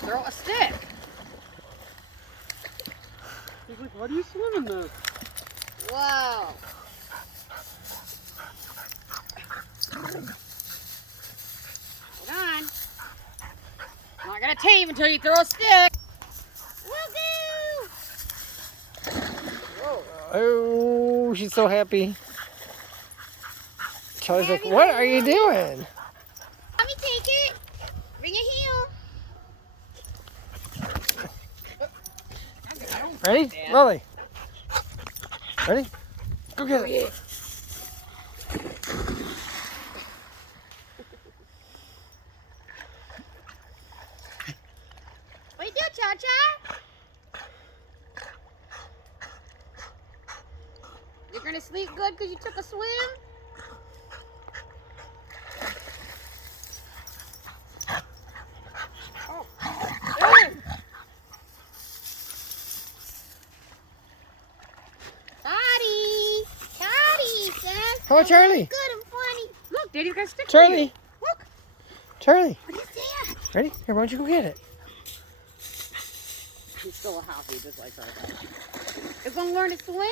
Throw a stick. He's like, why do you swim in this? Whoa. Hold on. I'm not gonna tame until you throw a stick. Whoa. Oh, she's so happy. Charlie's like, what are you doing? Let me take it. Bring it here. Ready? Lily. Ready? Go get it. What you do, Cha-Cha? You're gonna sleep good because you took a swim? Oh. Toddy, says. How about Charlie? Good and funny. Look, Daddy's got a stick for Charlie. you. Look. Charlie. What is that? Ready? Here, why don't you go get it? He's still a housey, just like her. You're gonna learn to swim?